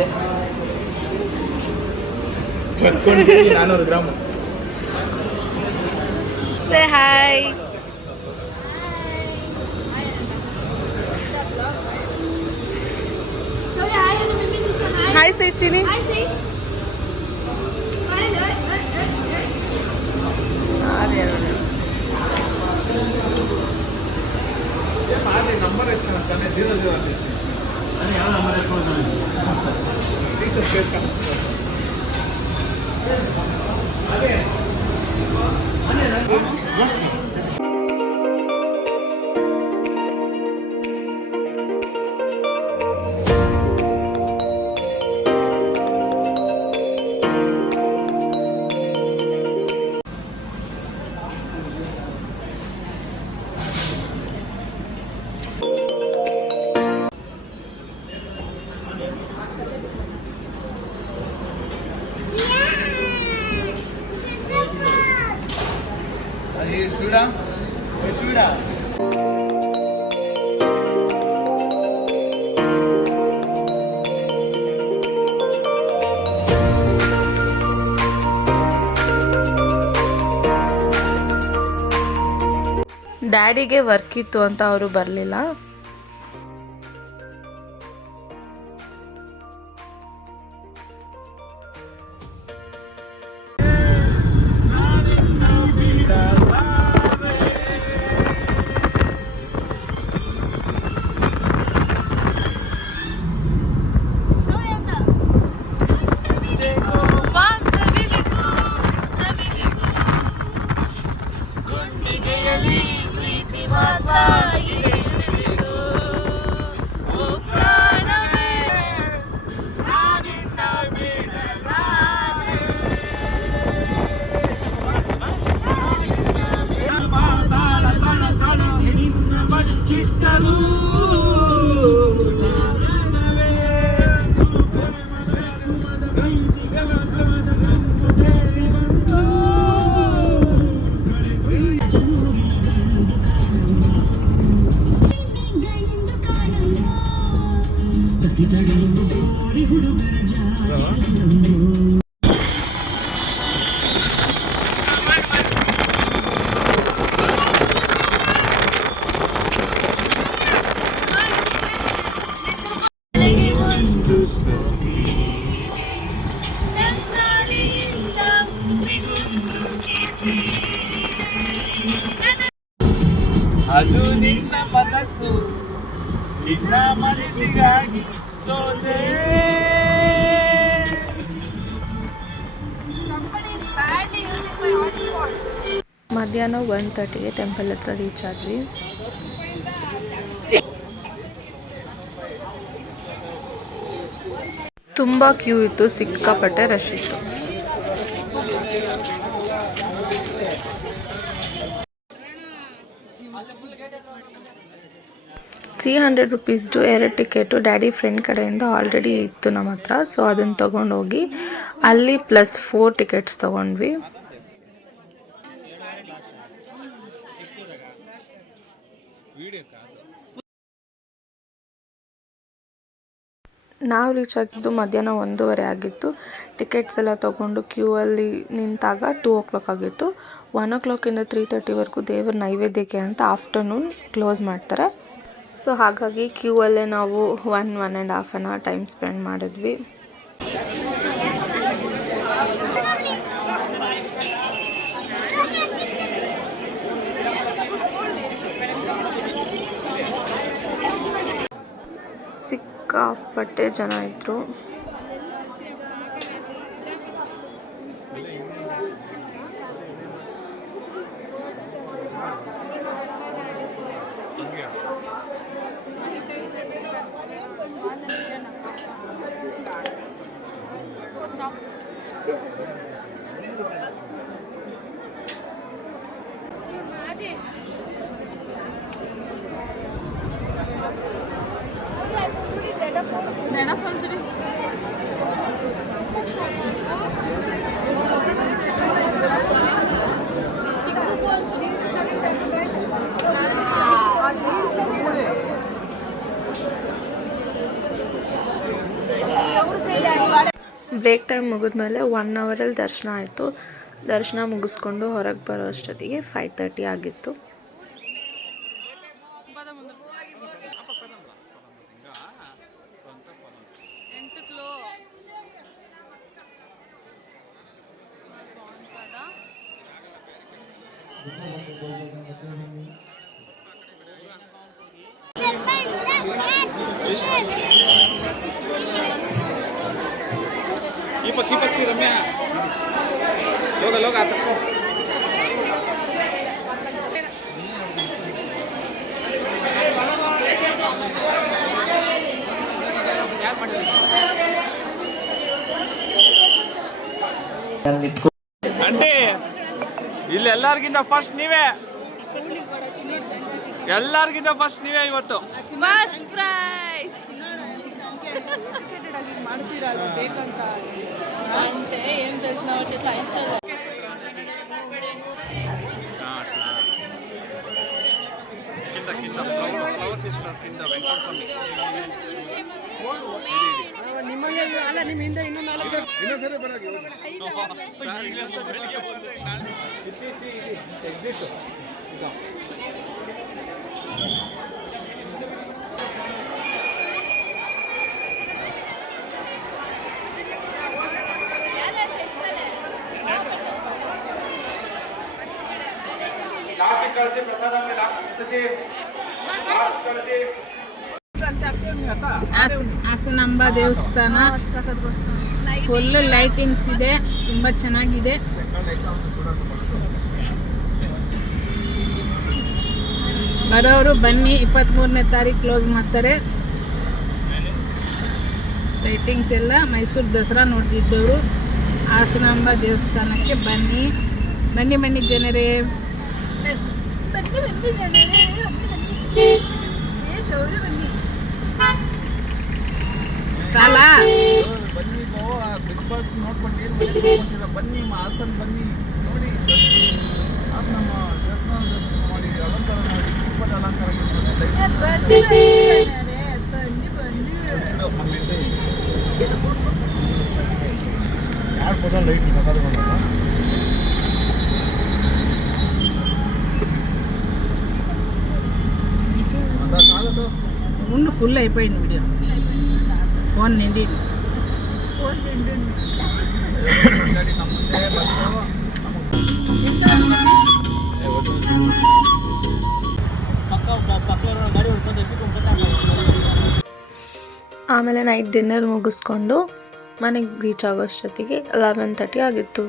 ಅಷ್ಟೇ ಕತ್ಕೊಂಡು ನಾನ್ನೂರು gram say hi Show your eye and maybe just a hi. Hi say Chini Hi, see. Smile. Uh, uh, uh, uh. Number ಎಷ್ಟು ಅಂತಾನೆ zero zero Они, она может Ты сюрпризка. Yes, ಡ್ಯಾಡಿಗೆ work ಇತ್ತು ಅಂತ ಅವರು ಬರಲಿಲ್ಲ. ಅದು ನಿನ್ನ ಮನಸ್ಸು. ನಿನ್ನ ಮನಸ್ಸಿಗಾಗಿ ಸೋತೆ. ಮಧ್ಯಾಹ್ನ ಒನ್ ತರ್ಟಿಗೆ ಟೆಂಪಲ್ ಹತ್ರ ರೀಚ್ ಆದ್ವಿ. ತುಂಬ ಕ್ಯೂ ಇತ್ತು, ಸಿಕ್ಕಾಪಟ್ಟೆ ರಶ್ ಇತ್ತು. ತ್ರೀ ಹಂಡ್ರೆಡ್ ರುಪೀಸ್ದು ಎರಡು ಟಿಕೆಟು ಡ್ಯಾಡಿ ಫ್ರೆಂಡ್ ಕಡೆಯಿಂದ ಆಲ್ರೆಡಿ ಇತ್ತು ನಮ್ಮ ಹತ್ರ. ಸೊ ಅದನ್ನು ತೊಗೊಂಡೋಗಿ ಅಲ್ಲಿ ಪ್ಲಸ್ ಫೋರ್ ಟಿಕೆಟ್ಸ್ ತೊಗೊಂಡ್ವಿ. ನಾವು ರೀಚ್ ಆಗಿದ್ದು ಮಧ್ಯಾಹ್ನ ಒಂದೂವರೆ ಆಗಿತ್ತು. ಟಿಕೆಟ್ಸ್ ಎಲ್ಲ ತೊಗೊಂಡು ಕ್ಯೂ ಅಲ್ಲಿ ನಿಂತಾಗ ಟೂ ಓ ಕ್ಲಾಕ್ ಆಗಿತ್ತು ಒನ್ ಓ ಕ್ಲಾಕಿಂದ ತ್ರೀ ತರ್ಟಿವರೆಗೂ ದೇವರ ನೈವೇದ್ಯಕ್ಕೆ ಅಂತ ಆಫ್ಟರ್ನೂನ್ ಕ್ಲೋಸ್ ಮಾಡ್ತಾರೆ. ಸೊ ಹಾಗಾಗಿ ಕ್ಯೂ ಅಲ್ಲೇ ನಾವು one one and half an hour time spend ಮಾಡಿದ್ವಿ. ಸಿಕ್ಕಾಪಟ್ಟೆ ಜನ ಇದ್ದರು ಬ್ರೇಕ್ ಟೈಮ್ ಮುಗಿದ್ಮೇಲೆ ಒನ್ ಅವರಲ್ಲಿ ದರ್ಶನ ಆಯಿತು ದರ್ಶನ ಮುಗಿಸ್ಕೊಂಡು ಹೊರಗೆ ಬರೋ ಅಷ್ಟೊತ್ತಿಗೆ ಫೈವ್ ತರ್ಟಿ ಆಗಿತ್ತು ಈ ಪಕ್ಕ ರಮ್ಯಾ. ಲೋಗ ಲೋಗ ತಕ್ಕ ಅಂಟಿ ಇಲ್ಲಿ ಎಲ್ಲರಿಗಿಂತ ಫಸ್ಟ್ ನೀವೇ. ಎಲ್ಲಾರ್ಗಿಂತ ಫಸ್ಟ್ ನೀವೇ ಇವತ್ತು. ಫಸ್ಟ್ ಪ್ರೈಸ್ ಮಾಡ್ತಿರೋದು ಬೇಕಂತ అంటే ఏం తెలిసిన వాళ్ళ చేతిలో అవుతుంది కింద కింద ఫ్లవర్ ఫ్లవర్స్ ఇస్తున్నారు కింద వెంకట స్వామి ಎಕ್ಸಿಟ್ ಹಾಸ- ಹಾಸನಾಂಬ ದೇವಸ್ಥಾನ. ಫುಲ್ ಲೈಟಿಂಗ್ಸ್ ಇದೆ, ತುಂಬಾ ಚೆನ್ನಾಗಿದೆ. ಬರೋರು ಬನ್ನಿ ಇಪ್ಪತ್ತ್ಮೂರನೇ ತಾರೀಕು ಕ್ಲೋಸ್ ಮಾಡ್ತಾರೆ. ಲೈಟಿಂಗ್ಸ್ ಎಲ್ಲ ಮೈಸೂರು ದಸರಾ ನೋಡ್ತಿದ್ದವರು. ಹಾಸನಾಂಬ ದೇವಸ್ಥಾನಕ್ಕೆ ಬನ್ನಿ. ಬನ್ನಿ ಬನ್ನಿ ಜನರೇ. ಸಾಲಾ ಬನ್ನಿ ಬಿಗ್ ಬಾಸ್ ನೋಡ್ಕೊಂಡು ಏನು ಮಾಡ್ಕೊಂಡಿಲ್ಲ ಬನ್ನಿ ಹಾಸನ್ ಬನ್ನಿ ನೋಡಿ ಅದು ನಮ್ಮ ಮಾಡಿ ಅಲಂಕಾರ ಮಾಡಿ ಅಲಂಕಾರ ಮಾಡ್ತಾರೆ ಯಾರು ಪದ ಲೈಟ್ ಸಕಾಲ ముందు ఫుల్ అయిపోయింది వీడియో ఫోన్ నిండి ಗಾಡಿ ನಮ್ಮ ಮುಂದೆ ಬಂದು ಆಮೇಲೆ ನೈಟ್ ಡಿನ್ನರ್ ಮುಗಿಸ್ಕೊಂಡು ಮನೆಗೆ ರೀಚ್ ಆಗೋಷ್ಟೊತ್ತಿಗೆ ಲೆವೆನ್ ತರ್ಟಿ ಆಗಿತ್ತು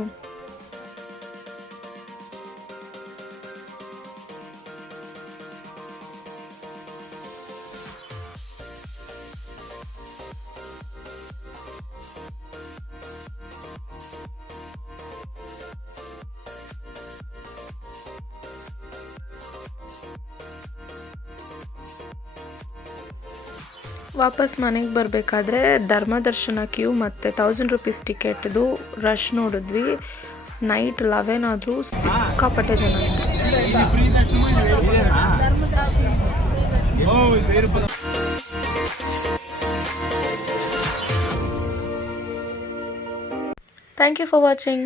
ವಾಪಸ್ ಮನೆಗೆ ಬರಬೇಕಾದ್ರೆ ಧರ್ಮದರ್ಶನ ಕ್ಯೂ ಮತ್ತು ತೌಸಂಡ್ ರುಪೀಸ್ ಟಿಕೆಟ್ದು ರಶ್ ನೋಡಿದ್ವಿ ನೈಟ್ ಲೆವೆನ್ ಆದರೂ ಸಿಕ್ಕಾಪಟ್ಟೆ ಜನ ಥ್ಯಾಂಕ್ ಯು ಫಾರ್ ವಾಚಿಂಗ್.